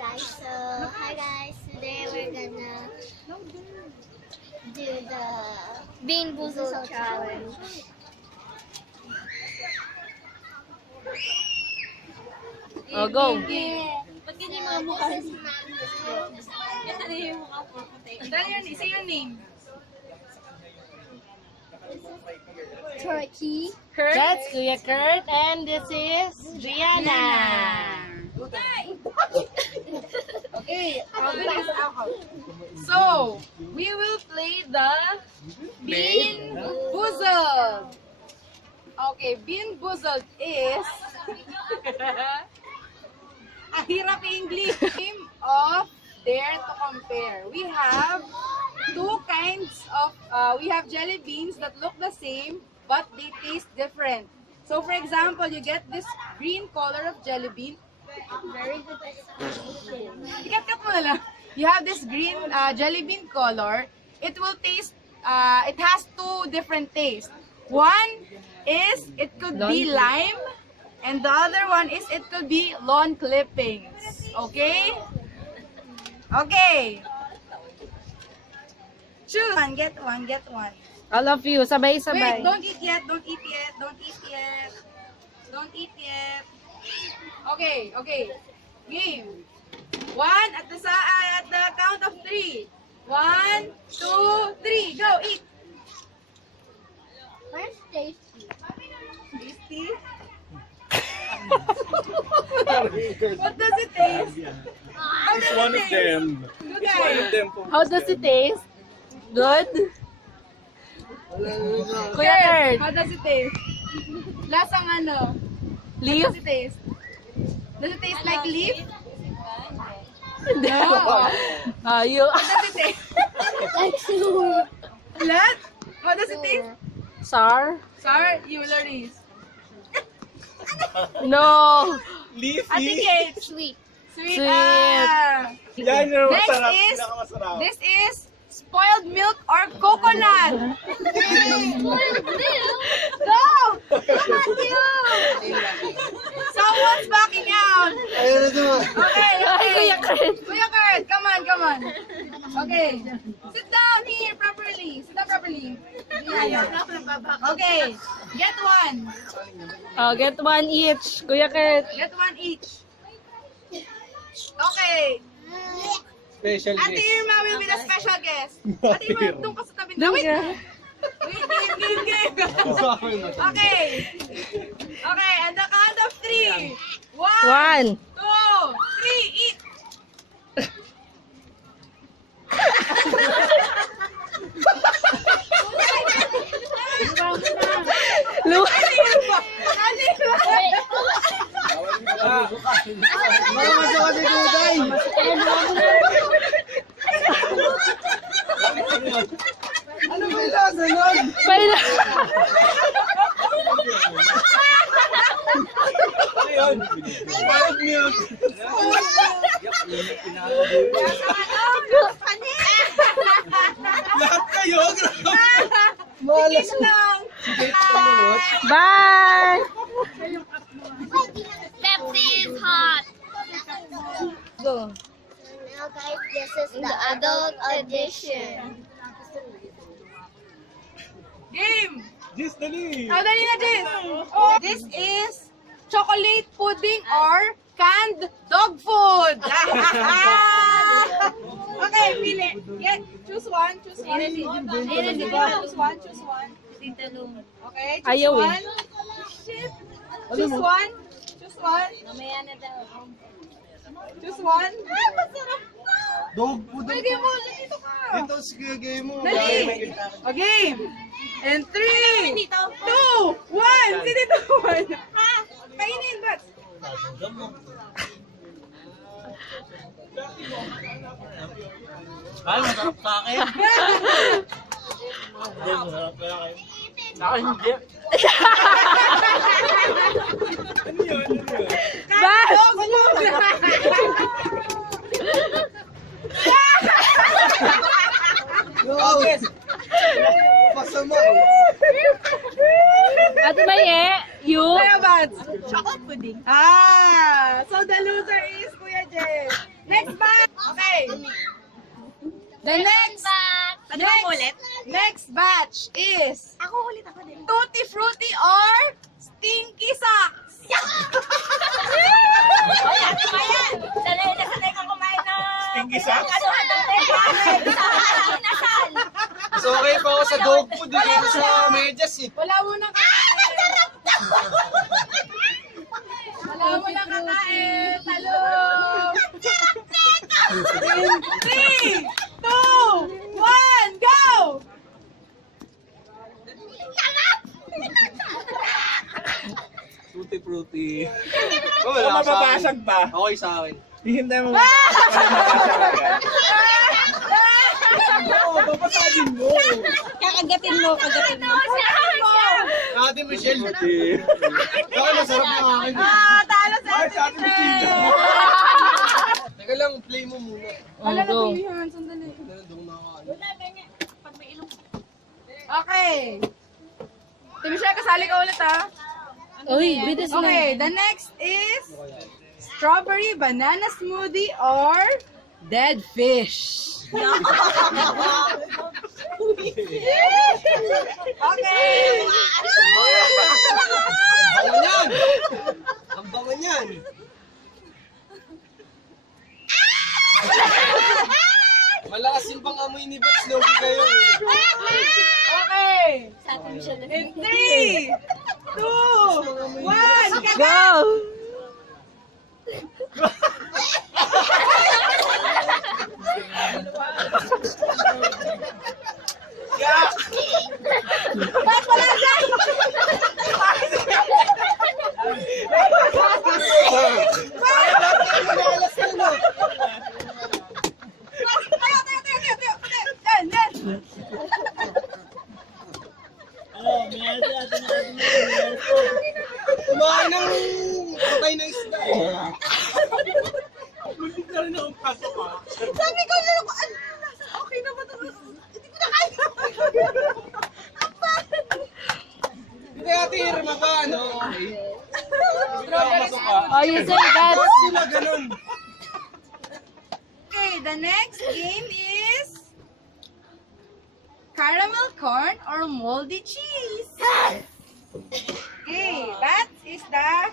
Hi guys, today we're gonna do the Bean Boozled challenge. Oh, go. Ba't ganyan yung mga mukha? Say your name. Turkey. That's Kuya Kurt and this is Rihanna. Okay, so we will play the Bean Boozled. Okay, Bean Boozled is a hirap English game of Dare to Compare. We have two kinds of, we have jelly beans that look the same but they taste different. So for example, you get this green color of jelly bean. Very good explanation. Ikat-kat mo na lang. You have this green jelly bean color. It will taste, it has two different tastes. One is, it could be lime, and the other one is, it could be lawn clippings. Okay? Okay. Choose one, get one, get one. All of you, sabay-sabay. Wait, don't eat yet, don't eat yet, don't eat yet. Don't eat yet. Okay, okay. Game. One at the count of 3. 1, 2, 3. Go, eat. Where's Stacy? Tasty. What does it taste? How does It's one it of taste? them. Good It's one of guy. them. How does it taste? Good? Kuya Kurt, How does it taste? Lasang ano? How leaf? does it taste? Does it taste like leaf? Hindi. No. You. How does it taste? Like sewer. What? How does it taste? Sour? Sour, you will Reese. No. I think Leafy. it's Sweet. sweet. Sweet. Ah. Yan yung Next masarap. is, Pinakamasarap. this is spoiled milk or coconut. Spoiled milk. Go! Come on, you! Someone's backing out. Okay, Ay, okay. Kuya Kurt. Kuya Kurt, come on, come on. Okay. Sit down here properly. Sit down properly. Okay. Get one. Oh, get one each. Kuya Kurt. Get one each. Okay. Special Ate Irma will be the special guest. Ate Irma, doon ka sa tabi. Wait, game. Okay. Okay, and the count of 3. 1, 2, 3, One. eat. Lu- Ano ba yung lasa nun? Paila. Ano yun? Spoiled milk. Lahat kayo, Malas lang. Bye. Pepsi is hot. Go. Now guys, this is the adult edition. Game. Jis, dali. Oh, dali na, Jess. Oh, this is chocolate pudding or canned dog food. Okay, pili. Choose one. Choose one. Choose one. Okay, choose Ayaw eh. one. Choose one. Choose one. Choose one. Dog food. Pwede mo, dito ka. Ito, sige, game mo. Dali. Okay. And 3, 2, 1. Si Tito Juan. Kainin ba? Ay, masarap sa akin. Masarap kaya kayo. Sa akin, hindi. Ano yun? Bye. Okay. Pasama. Ate Maye, you? Kuya Bats. Chocolate pudding. Ah, so the loser is Kuya Jess. Okay. The next batch is Tutti Frutti or Stinky Socks. Stinky socks? So okay pa ako sa dog food dito sa medyas eh. Wala mo na kakain. Wala mo na kakain. Talo. 3, 2, 1, go! Tutti frutti. Oh, wala mababasag pa. Okay sa akin. Hihintay mo. Oo, papasagin mo. Kakagatin mo. Ate Michelle. Bakit masarap na akin? Talo sa Ay, sa Ate Michelle. Teka lang, play mo muna. Wala na pilihan. Sandali. Doon na ako. Okay. Team Michelle, kasali ka ulit ha. Uy, bilis na. Okay, the next is strawberry banana smoothie or Dead fish. okay. Ang bango niyan! Ang bango niyan! Malakas yung pang-amoy ni Bats, Logi kayo eh. Okay. In 3, 2, 1, kagat! Go! Ba't wala dyan? Yan, yan. Kumain ng patay na isda eh. Muntik na rin akong pasok ah. Sabi ko lang, okay na ba ito? Hindi ko na kaya. Hindi ate Irma ba ano? Okay. Hindi na ako pasok ah. Oh, you say that. Ba't sila ganun? Okay, the next game is caramel corn or moldy cheese. Okay, that is the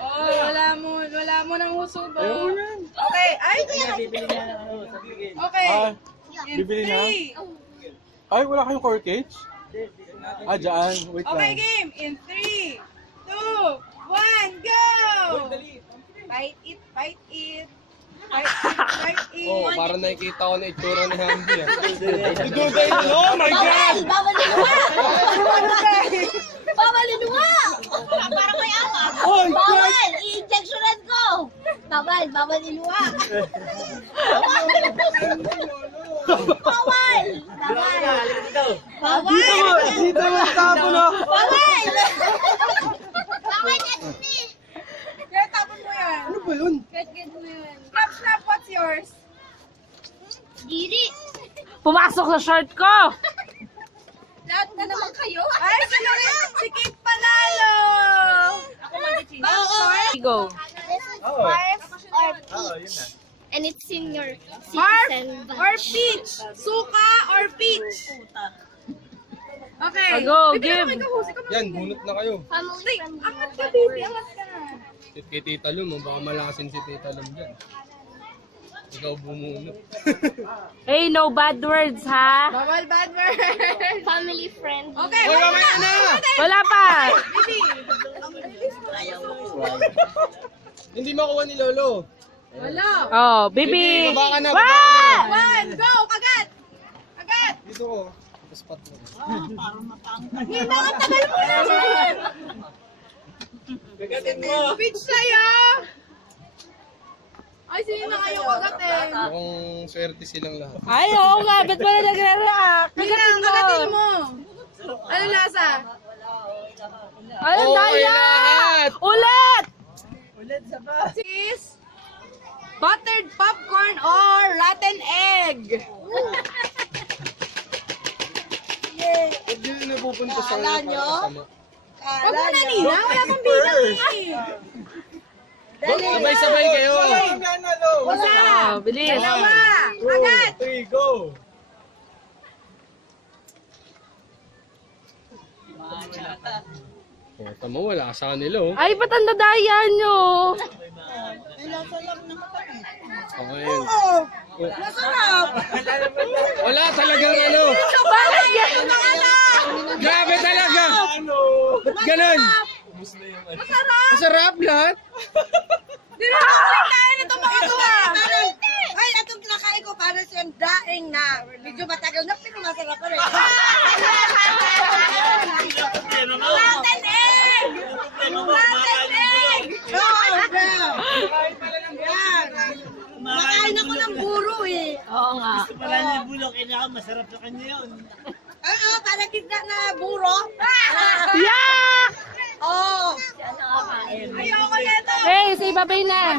oh, wala mo nang husubo. Okay, ay. Okay. In bibili na? 3. Ay, wala kayong core cage? Ah, dyan. Wait Okay, lang. game. In 3, 2, 1, go! Bite it, bite it. Bite it, bite it. Oh, para nakikita ko na itsura ni Hamdi ah. Oh my God! Babalinwa! Para may awa. Oh, Bawal! I-injectionan ko! Bawal iluwa! Bawal! Dito mo tapo na. Bawal! Bawal yan eh! Kaya tapon mo yan. Ano ba yun? Get mo yan. Snap, snap, what's yours? Giri! Pumasok sa short ko. Lahat na naman kayo! Ay, sino rin? Si Kate Panalo! Popcorn? Go. Barf or Oo, yun na. and it's senior Barf citizen or peach? Suka or peach? Okay. Go, Baby, give. ikaw may kahus, ikaw may Yan, kahus. bunot na kayo. family Angat ka, baby. Angat ka. Kay Tita Lum, baka malasin si Tita Lum dyan. Ikaw bumunot. Hey, no bad words, ha? Bawal bad word. family friend. Okay, Hoy, wala mamaya na! Wala pa. Baby. Hindi makuha ni Lolo. Wala. Oh, baby. Baba ka na, Wah! baba ka One, go, kagat. Kagat. Dito ko. Spot mo. Hindi ang tagal mo naman. Kagatin mo! Speech sa'yo. Ay, sino na kayo kagatin? Mukhang swerte silang lahat. Ay, oo nga. Ba't ba na nagre-react? Kagatin mo. Kagatin mo. Ano lasa? Ay, Okay, daya! lahat! Ulit! Is buttered popcorn or rotten egg? Huwag nyo napupunta sa kasama. Huwag mo na, Nina. Wala kang bilang eh. Sabay-sabay kayo. Ah, bilis. Agad! 3, go! Oh, tama, wala sa kanila oh. Ay, ba't ang dadaya nyo? Okay. Wala talagang ano. Bakit yan? Grabe talaga. Ganon. Masarap lahat. Ay, itong kinakain ko para siyang daing na medyo matagal na pero masarap pa rin. Rotten egg! Rotten egg! Yan. Makain ako ng buro eh. Oo nga. Oo, para gitna na buro. Yeah! Oh. Ayoko na ito. Hey, si Babay na.